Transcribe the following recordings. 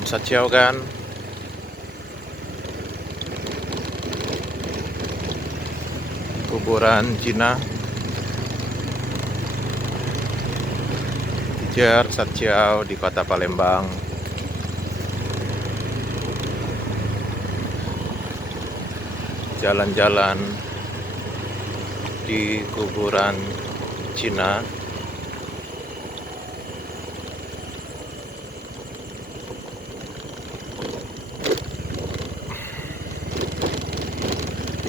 Om Sachiao kan, kuburan Cina, Jer Sachiao di kota Palembang. Jalan-jalan di kuburan Cina.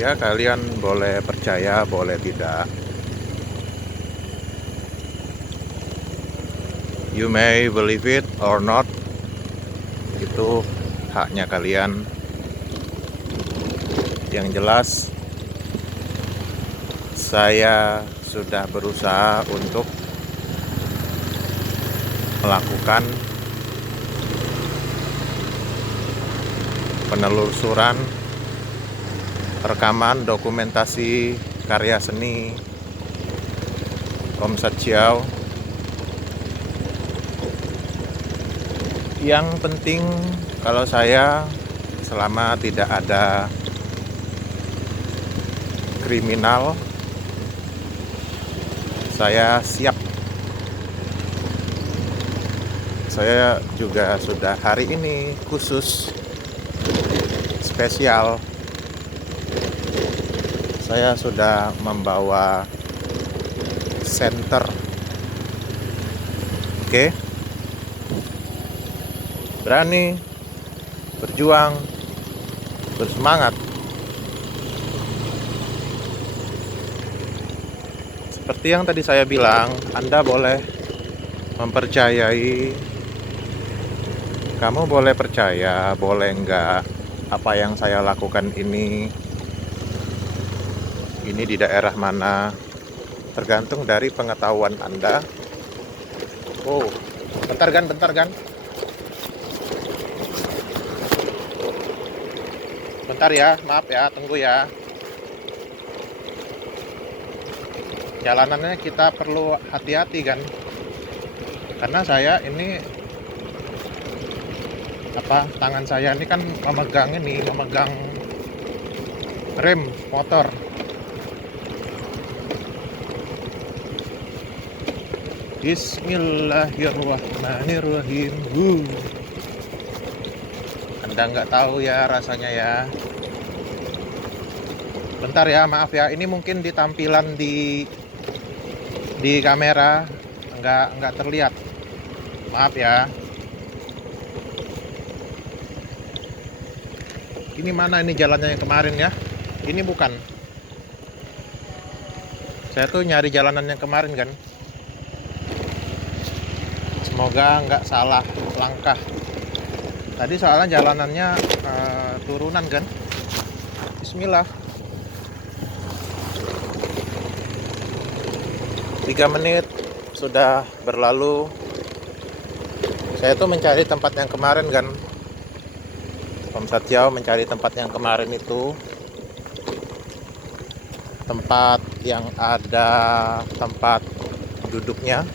Ya, kalian boleh percaya, boleh tidak. You may believe it or not. Itu haknya kalian. Yang jelas, saya sudah berusaha untuk melakukan penelusuran rekaman dokumentasi karya seni Om Sachiao. Yang penting kalau saya, selama tidak ada kriminal, saya siap. Saya juga sudah hari ini khusus spesial. Saya sudah membawa senter. Oke. Berani, berjuang, bersemangat. Seperti yang tadi saya bilang, Anda boleh mempercayai, kamu boleh percaya, boleh enggak apa yang saya lakukan ini di daerah mana, tergantung dari pengetahuan Anda. Oh, bentar kan. Bentar ya, maaf ya, tunggu ya. Jalanannya kita perlu hati-hati kan, karena saya ini tangan saya ini kan memegang rem motor. Bismillahirrahmanirrahim. Anda nggak tahu ya rasanya ya. Bentar ya, maaf ya. Ini mungkin di tampilan di kamera nggak terlihat. Maaf ya. Ini mana ini jalannya yang kemarin ya? Ini bukan. Saya tuh nyari jalanan yang kemarin kan. Semoga nggak salah langkah. Tadi soalnya jalanannya turunan kan. Bismillah. 3 menit sudah berlalu. Saya tuh mencari tempat yang kemarin kan. Om Sachiao mencari tempat yang kemarin itu, tempat yang ada tempat duduknya,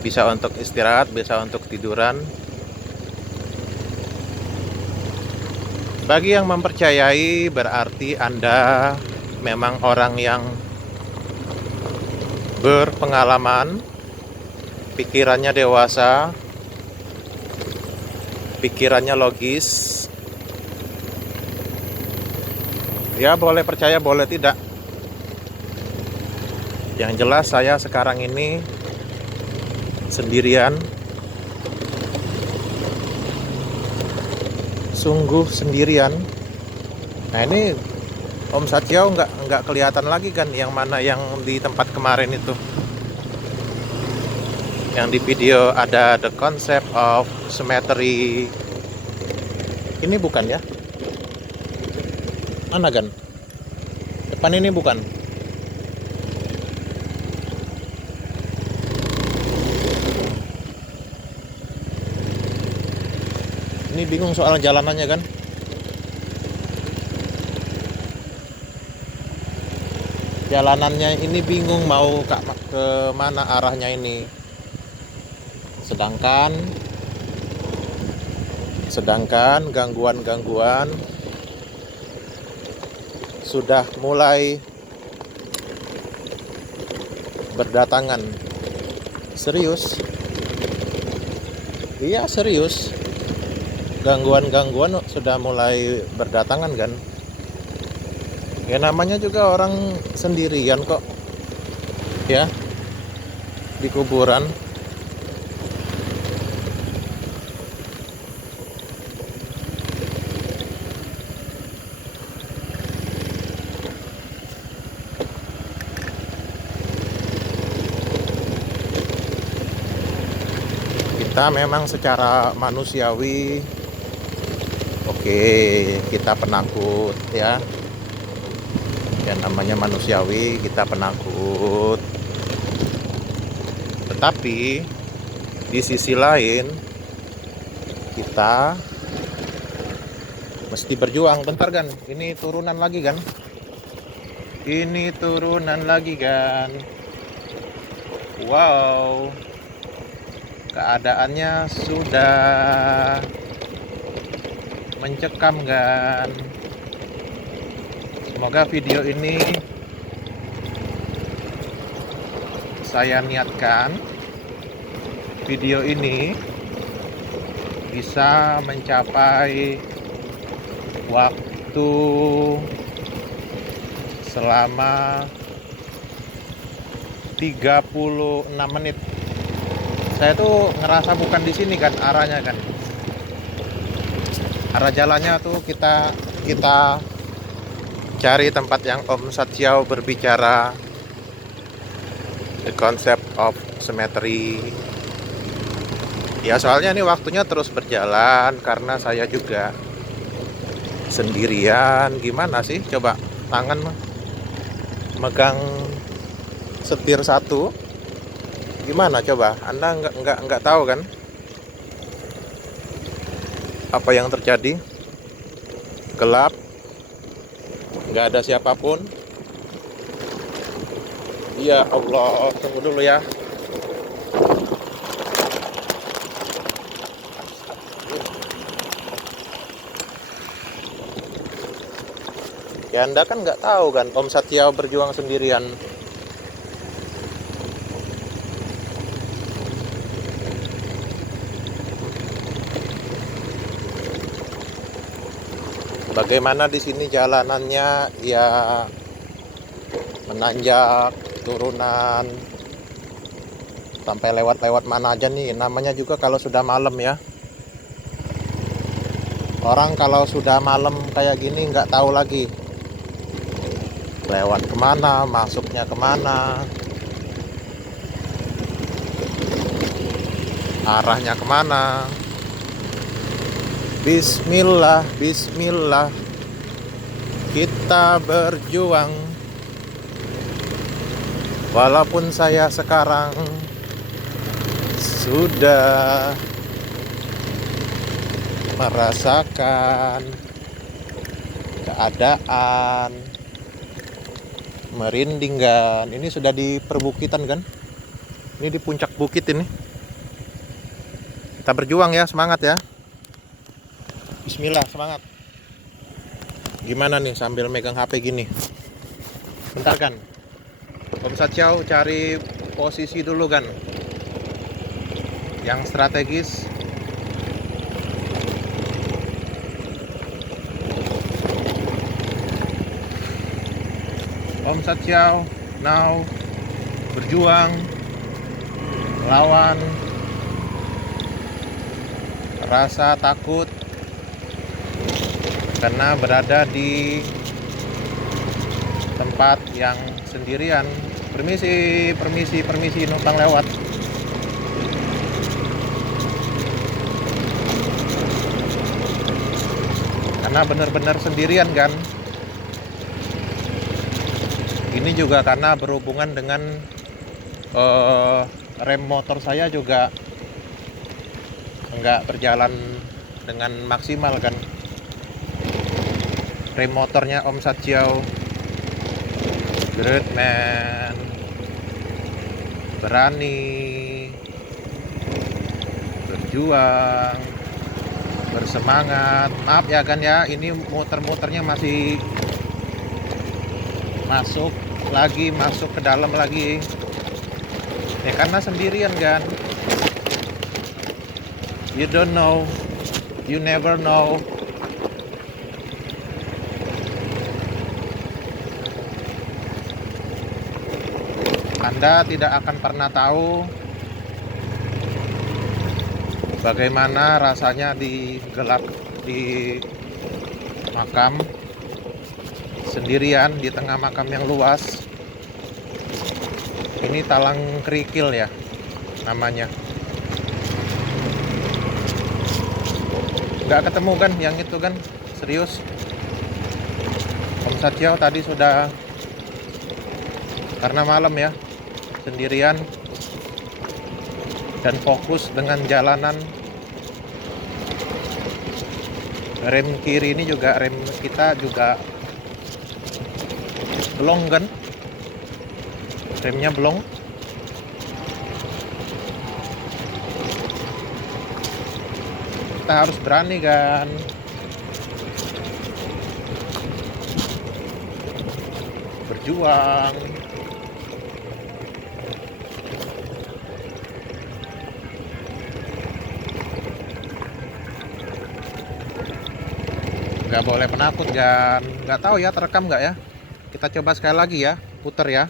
bisa untuk istirahat, bisa untuk tiduran. Bagi yang mempercayai, berarti Anda memang orang yang berpengalaman, pikirannya dewasa, pikirannya logis. Ya, boleh percaya, boleh tidak. Yang jelas saya sekarang ini sendirian, sungguh sendirian. Nah, ini Om Sachiao nggak kelihatan lagi kan, yang mana yang di tempat kemarin itu. Yang di video ada the concept of cemetery. Ini bukan ya? Mana kan? Depan ini bukan. Ini bingung soal jalanannya kan? Jalanannya ini bingung mau ke mana arahnya ini. Sedangkan Sedangkan gangguan-gangguan sudah mulai berdatangan. Serius? Iya, serius. Gangguan-gangguan sudah mulai berdatangan kan. Ya namanya juga orang sendirian kok. Ya, di kuburan. Kita memang secara manusiawi, oke, kita penakut ya. Ya namanya manusiawi, kita penakut. Tetapi di sisi lain kita mesti berjuang. Bentar kan, ini turunan lagi kan. Ini turunan lagi kan. Wow, keadaannya sudah mencekam kan. Semoga video ini saya niatkan, video ini bisa mencapai waktu selama 36 menit. Saya tuh ngerasa bukan di sini kan arahnya kan. Arah jalannya tuh kita cari tempat yang Om Satyau berbicara the concept of cemetery. Ya soalnya ini waktunya terus berjalan karena saya juga sendirian. Gimana sih coba tangan megang setir satu, gimana coba? Anda nggak tahu kan apa yang terjadi? Gelap, nggak ada siapapun. Ya Allah, tunggu dulu ya. Ya Anda kan nggak tahu kan Om Satyau berjuang sendirian. Bagaimana di sini jalanannya ya menanjak, turunan, sampai lewat-lewat mana aja nih. Namanya juga kalau sudah malam ya. Orang kalau sudah malam kayak gini nggak tahu lagi lewat kemana, masuknya kemana, arahnya kemana. Bismillah, bismillah, kita berjuang. Walaupun saya sekarang sudah merasakan keadaan merinding kan. Ini sudah di perbukitan kan. Ini di puncak bukit ini. Kita berjuang ya, semangat ya. Bismillah, semangat. Gimana nih sambil megang HP gini? Bentar kan. Om Satyau cari posisi dulu kan. Yang strategis. Om Satyau now berjuang melawan rasa takut karena berada di tempat yang sendirian. Permisi, permisi, permisi, numpang lewat. Karena benar-benar sendirian kan. Ini juga karena berhubungan dengan rem motor saya juga nggak berjalan dengan maksimal kan. Rem motornya Om Satyau, great man, berani berjuang bersemangat. Maaf ya kan ya, ini muter-muternya masih masuk ke dalam lagi ya, karena sendirian kan. You don't know, you never know. Anda tidak akan pernah tahu bagaimana rasanya di gelap di makam sendirian di tengah makam yang luas. Ini talang kerikil ya namanya. Nggak ketemu kan yang itu kan, serius. Om Satyau tadi sudah, karena malam ya, sendirian dan fokus dengan jalanan. Rem kiri ini juga, rem kita juga belum kan, remnya belum. Kita harus berani kan, berjuang. Nggak boleh penakut kan. Nggak tahu ya terekam nggak ya, kita coba sekali lagi ya, puter ya.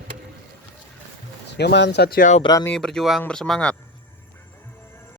Senyuman Satyau, berani berjuang bersemangat.